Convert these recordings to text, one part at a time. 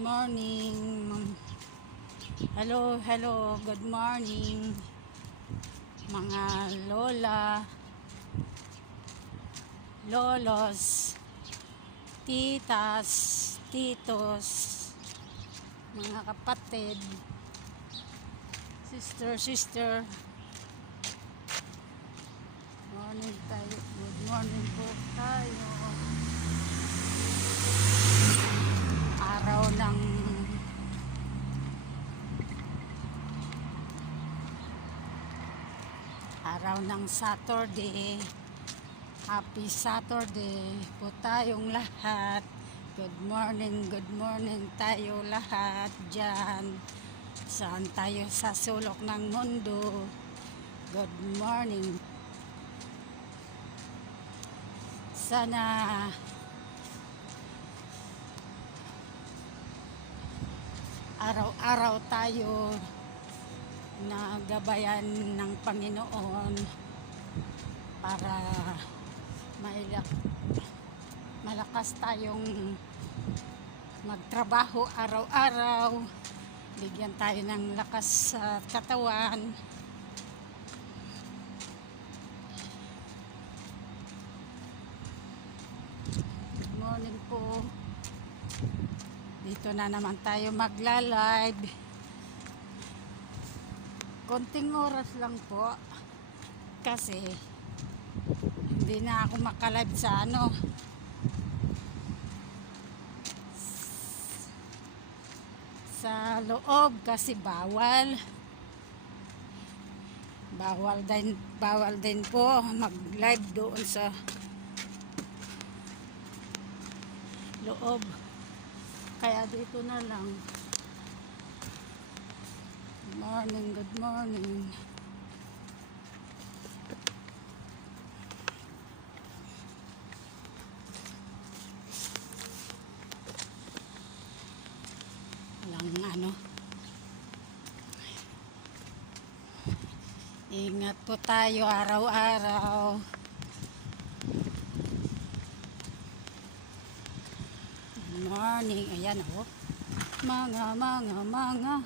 morning. Hello, good morning mga lola, lolos, titas, titos, mga kapatid, sister. Morning tayo. Good morning po tayo. Araw ng Saturday. Happy Saturday po tayong lahat. Good morning tayo lahat dyan. Saan tayo sa sulok ng mundo. Good morning. Sana araw-araw tayo na gabayan ng Panginoon para malakas tayong magtrabaho araw-araw, bigyan tayo ng lakas sa katawan. Good morning po. Dito na naman tayo magla-live. Konting oras lang po kasi hindi na ako makalive sa sa loob kasi bawal din po mag-live doon sa loob, kaya dito na lang. Good morning. Walang ingat po tayo araw-araw. Good morning. Ayan mga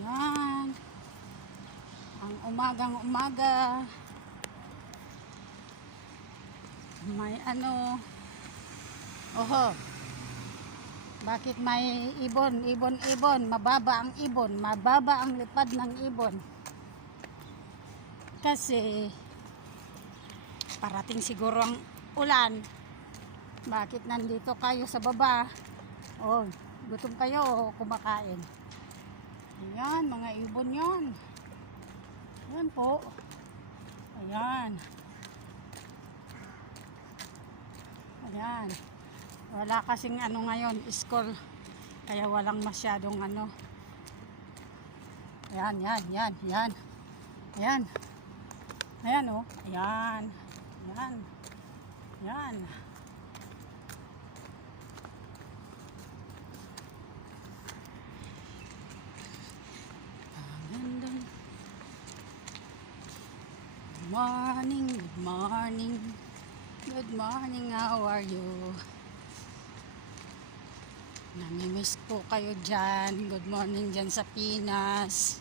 yan. Ang umaga may bakit may ibon, mababa ang lipad ng ibon kasi parating siguro ang ulan. Bakit nandito kayo sa baba? Gutom kayo o kumakain? Ayan, mga ibon yan. Ayan po. Ayan. Wala kasing ngayon, school. Kaya walang masyadong Ayan. Ayan. Ayan. Good morning, how are you? Namimiss po kayo dyan. Good morning dyan sa Pinas.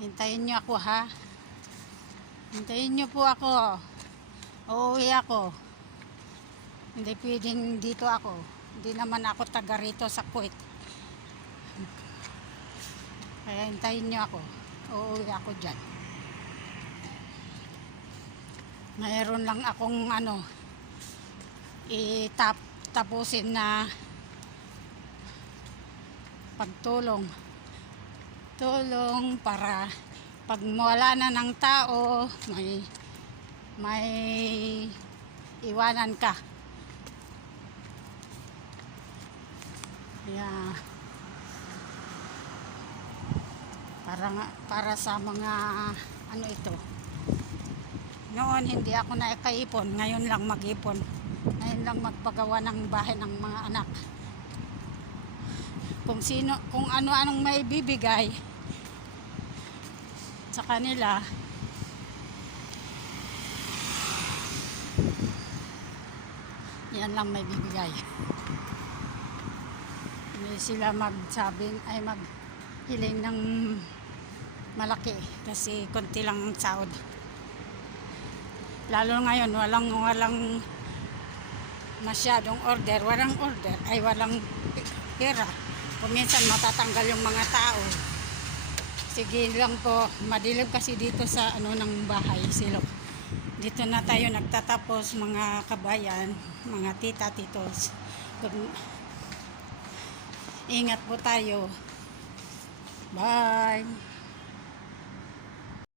Hintayin nyo ako, ha? Hintayin nyo po ako. Uuwi ako. Hindi pwedeng dito ako. Hindi naman ako taga rito sa Kuwait. Kaya hintayin nyo ako. Uuwi ako dyan. Mayroon lang akong tapusin na pagtulong para pag wala na ng tao may iwanan ka. Yeah. Para sa mga ito. Noon hindi ako nakaipon, ngayon lang mag-ipon. Ngayon lang magpagawa ng bahay ng mga anak. Kung ano-anong may bibigay sa kanila, yan lang may bibigay. sila magsabi ay maghiling ng malaki kasi konti lang ang sahod. Lalo ngayon walang masyadong order, walang pera. Kuminsan matatanggal yung mga tao. Sige lang po, madilim kasi dito sa ng bahay, silok. Dito na tayo nagtatapos mga kabayan, mga tita, titos. Ingat po tayo. Bye!